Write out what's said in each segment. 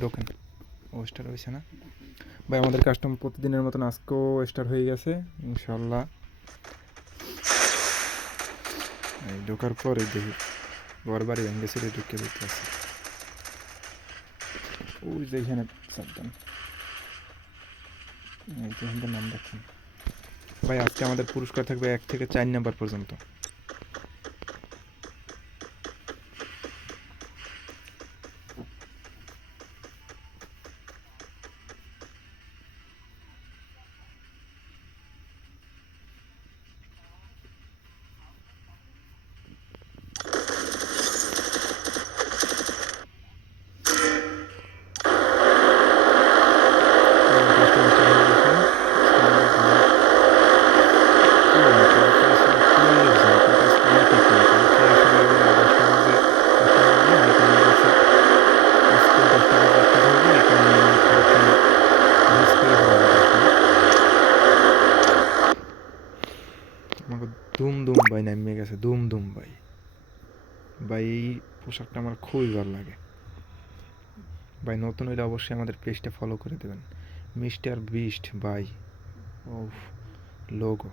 ঢোকেন। ও star হয়েছে না? ভাই, আমাদের কাস্টম প্রতিদিনের মতন আজকেও স্টার হয়ে গেছে ইনশাল্লাহ এই ঢোকার পরে দেখি, ঘর বাড়ি ভেঙে ছিল ঢুকে দেখতে আছে। ওই যে এখানে সাবধান। এই যে নাম দেখুন। ভাই, আজকে আমাদের পুরস্কার থাকবে এক থেকে চার নাম্বার পর্যন্ত। খুবই ভালো লাগে। ভাই, নতুন হইলে অবশ্যই আমাদের পেজটা ফলো করে দেবেন। মিস্টার বিস্ট বাই ও লোগো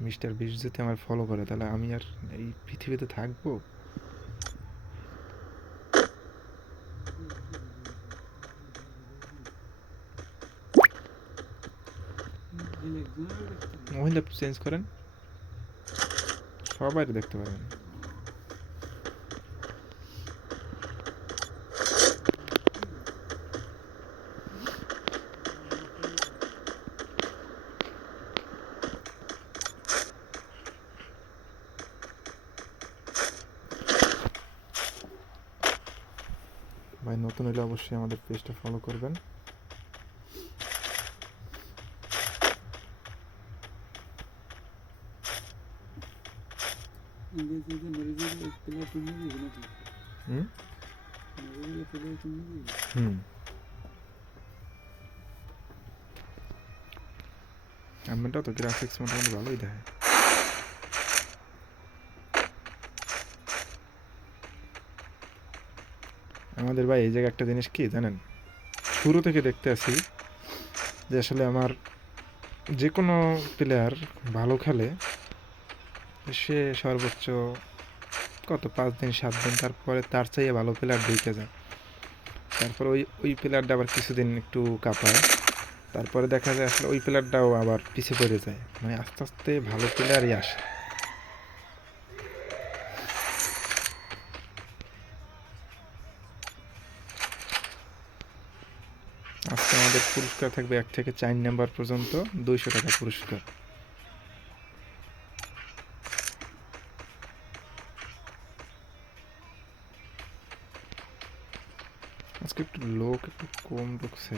মিস্টার বিস্ট যদি আমার ফলো করে, তাহলে আমি আর এই পৃথিবীতে থাকব? মহিলা চেঞ্জ করেন? সবাই দেখতে পারেন ভাই নতুন হলে অবশ্যই আমাদের পেজটা ফলো করবেন। হুম? হুম। এমনটা তো গ্রাফিক্স মোটামুটি ভালোই দেয় আমাদের ভাই, এই জায়গায় একটা জিনিস কি জানেন? শুরু থেকে দেখতে আসি যে আসলে আমার যে কোনো প্লেয়ার ভালো খেলে, সে সর্বোচ্চ কত, পাঁচ দিন, সাত দিন, তারপরে তার চাইয়ে ভালো প্লেয়ার ঢুকে যায়। তারপর ওই ওই প্লেয়ারটা আবার কিছুদিন একটু কাঁপায়। তারপরে দেখা যায় আসলে ওই প্লেয়ারটাও আবার পিছিয়ে পড়ে যায়। মানে আস্তে আস্তে ভালো প্লেয়ারই আসে। আমাদের পুরস্কার থাকবে এক থেকে চার নাম্বার পর্যন্ত দুইশো টাকা পুরস্কার। আজকে একটু লোক একটু কম ঢুকছে।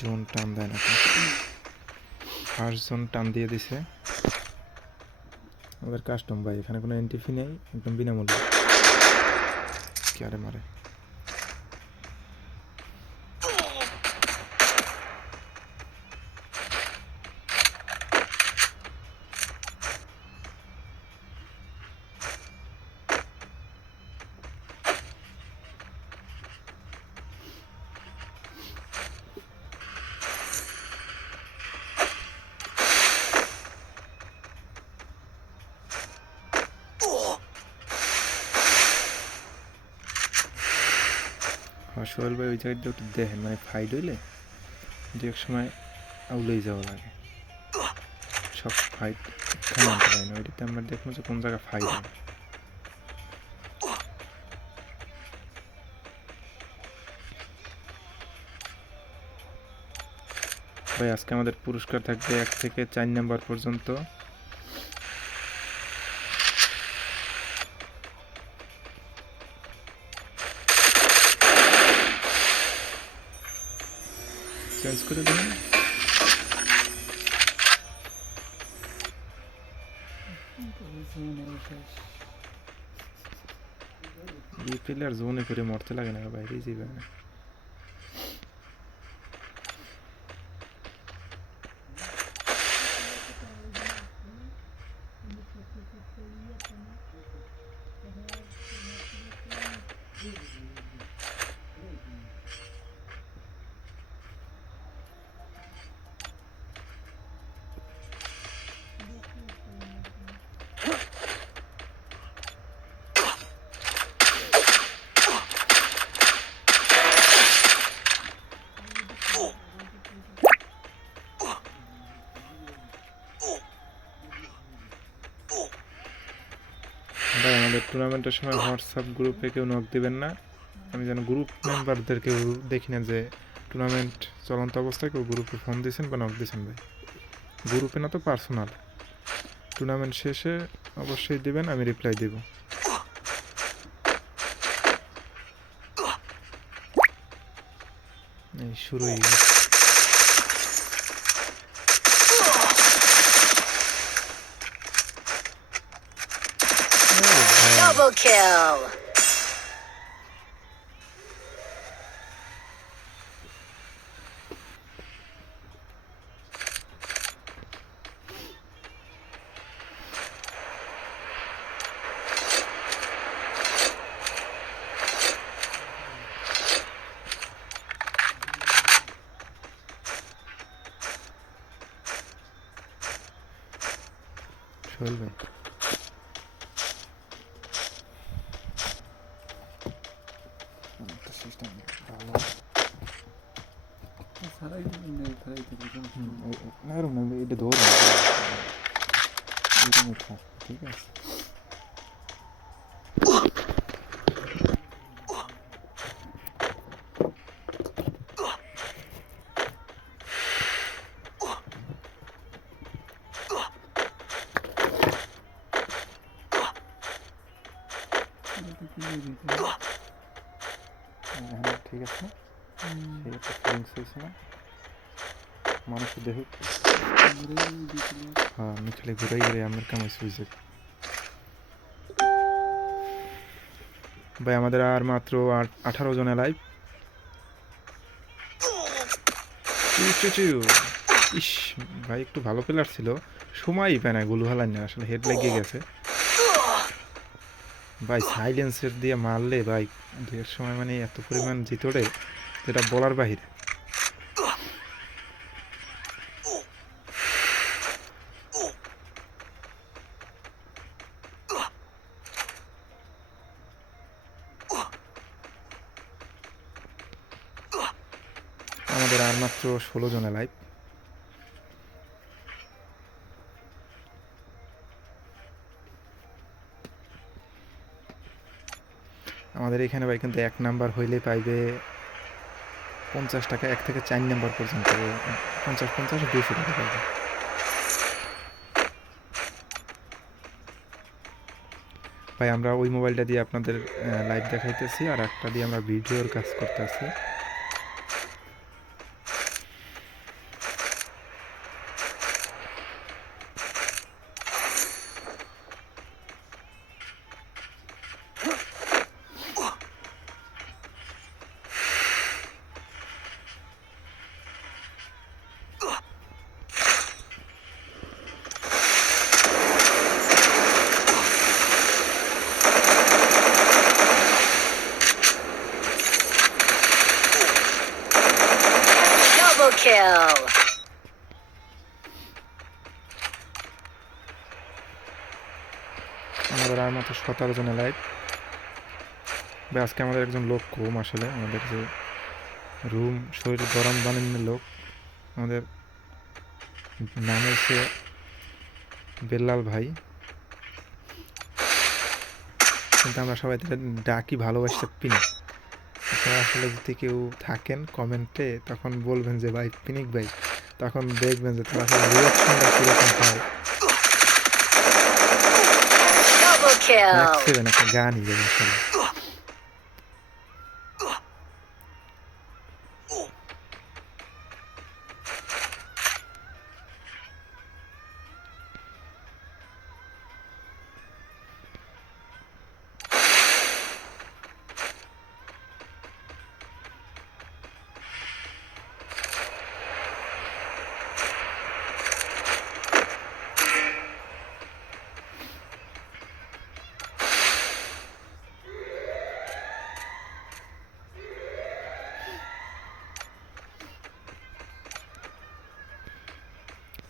জোন টান দেয় না ফার্স্ট জোন টান দিয়ে দিছে। আমাদের কাস্টম ভাই, এখানে কোনো এন্ট্রি ফি নেই, একদম বিনামূল্যে। কে আরে মারে? সোহেল ভাই ওই জায়গাটা একটু দেখেন মানে ফাইট হইলে দু এক সময় আউলেই যাওয়া লাগে। সব ফাইট এখানে আনতে পারি না, ওইটাতে আমরা দেখব যে কোন জায়গায় ফাইট হয়। ভাই, আজকে আমাদের পুরস্কার থাকবে এক থেকে চার নাম্বার পর্যন্ত। চেঞ্জ করে দেবেন এই প্লেয়ার জোনে করে মরতে লাগে না বাইরেই যাবে না আমাদের টুর্নামেন্টের সময় হোয়াটসঅ্যাপ গ্রুপে কেউ নক দিবেন না। আমি যেন গ্রুপ মেম্বারদের কেউ দেখি না যে টুর্নামেন্ট চলন্ত অবস্থায় কেউ গ্রুপে ফোন দিয়েছেন বা নক দিয়েছেন ভাই। গ্রুপে না তো পার্সোনাল টুর্নামেন্ট শেষে অবশ্যই দিবেন, আমি রিপ্লাই দেব। এই শুরু Double kill. Şöyle. karaydı buradan aşağı. I don't know, it doğru. Yürümek ha. Değil mi? মানুষের দেহ। হ্যাঁ মিথলে ঘুরাই ঘুরে আমার কামাই সুইছে ভাই, আমাদের আর মাত্র আঠারো জনে লাইভ ইস, ভাই, একটু ভালো প্লেয়ার ছিল। সময়ই পায় না গুলু হালান না আসলে হেড লেগে গেছে। ভাই সাইলেন্সের দিয়ে মারলে, ভাই দুয়ের সময় মানে এত পরিমাণ জিতোড়ে, যেটা বলার বাহিরে আমাদের আর মাত্র ষোলো জনে লাইভ। আমাদের এখানে ভাই কিন্তু এক নাম্বার হইলে পাইবে পঞ্চাশ টাকা, এক থেকে চার নাম্বার পর্যন্ত। পঞ্চাশ পঞ্চাশ দুশো টাকা পাইবে। ভাই, আমরা ওই মোবাইলটা দিয়ে আপনাদের লাইভ দেখাইতেছি আর একটা দিয়ে আমরা ভিডিওর কাজ করতেছি। আমাদের আর মাত্র সতেরো জনের লাইভ ভাই, আজকে আমাদের একজন লোক কম আসলে, আমাদের যে রুম শরীর গরম বানানোর লোক। আমাদের নাম হচ্ছে বেল্লাল ভাই। কিন্তু আমরা সবাই ডাকি, ভালোবাসতে পিনিক। আসলে যদি কেউ থাকেন কমেন্টে, তখন বলবেন যে, ভাই, পিনিক ভাই। তখন দেখবেন যে, তার রিয়াকশনটা কীরকম হয়। Double kill. এক সেভেন একটা গানই যাবে আসলে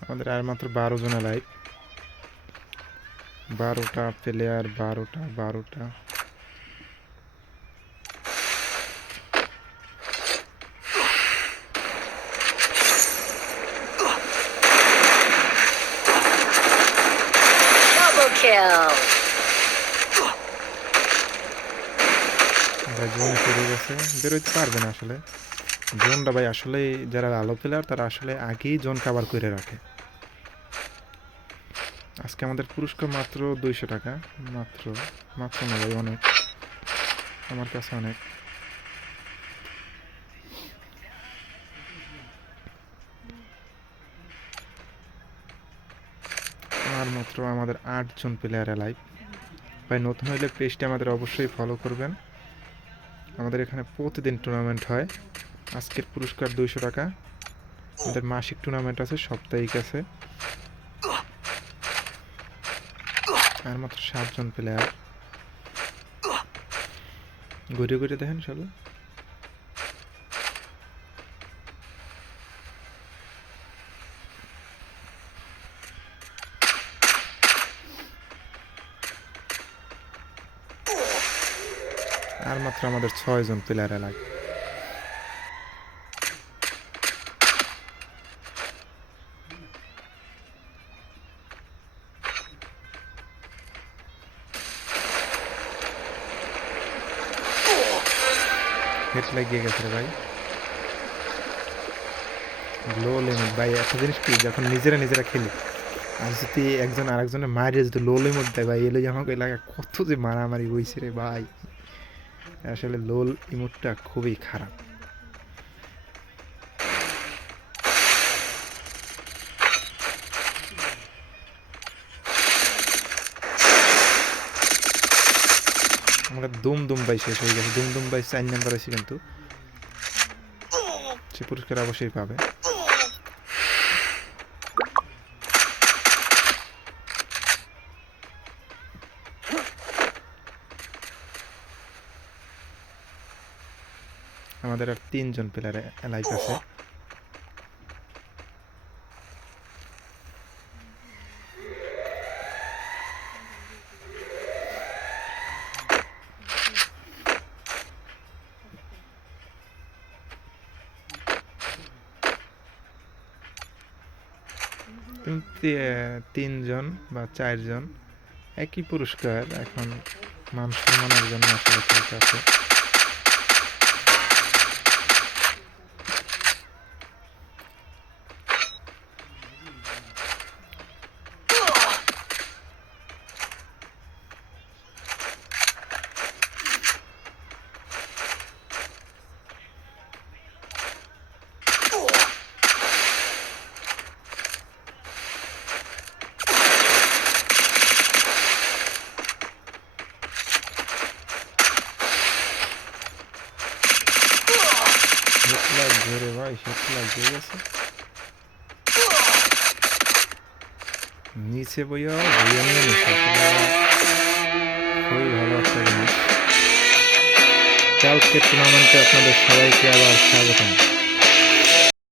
আমাদের আর মাত্র বারো জনের লাইভ বারোটা প্লেয়ার বারোটা বারোটা। জোন গেছে। বেরোইতে পারবে না আসলে। জোনটা ভাই আসলে যারা আলো প্লেয়ার তারা আসলে আগেই জোন কাভার করে রাখে। আজকে আমাদের পুরস্কার মাত্র দুইশো টাকা। মাত্র মাত্র না ভাই, অনেক। আমার কাছে অনেক। আর মাত্র আমাদের আটজন প্লেয়ার লাইভ ভাই, নতুন হইলে পেজটি আমাদের অবশ্যই ফলো করবেন। আমাদের এখানে প্রতিদিন টুর্নামেন্ট হয়। আজকের পুরস্কার দুইশো টাকা। আমাদের মাসিক টুর্নামেন্ট আছে, সাপ্তাহিক আছে। আর মাত্র সাতজন প্লেয়ার ঘুরে ঘুরে দেখেন সব আর মাত্র আমাদের ছয়জন প্লেয়ার লাগে হেড লাগিয়ে গেছে রে ভাই। লো লিমিট ভাই, একটা জিনিস কি, যখন নিজেরা নিজেরা খেলি, আর যদি একজন আরেকজনের মারিয়ে যদি লো লিমিট দেয় ভাই এলো আমাকে এলাকা কত যে মারামারি হয়েছে রে ভাই। আসলে লোল ইমোটটা খুবই খারাপ। আমরা দুম দুম বাই শেষ হয়ে গেছে দুম দুম বাই চার নাম্বার আছে কিন্তু সে পুরস্কার অবশ্যই পাবে আমাদের আর তিনজন প্লেয়ার লাইফ আছে তিনজন বা চারজন একই পুরস্কার এখন মান সম্মানের জন্য আসলে খেলতে আছে লাগছে লাগিয়ে গেছে নিচে বইয়া ভালো কালকে টুর্নামেন্টে আপনাদের সবাইকে আবার স্বাগতম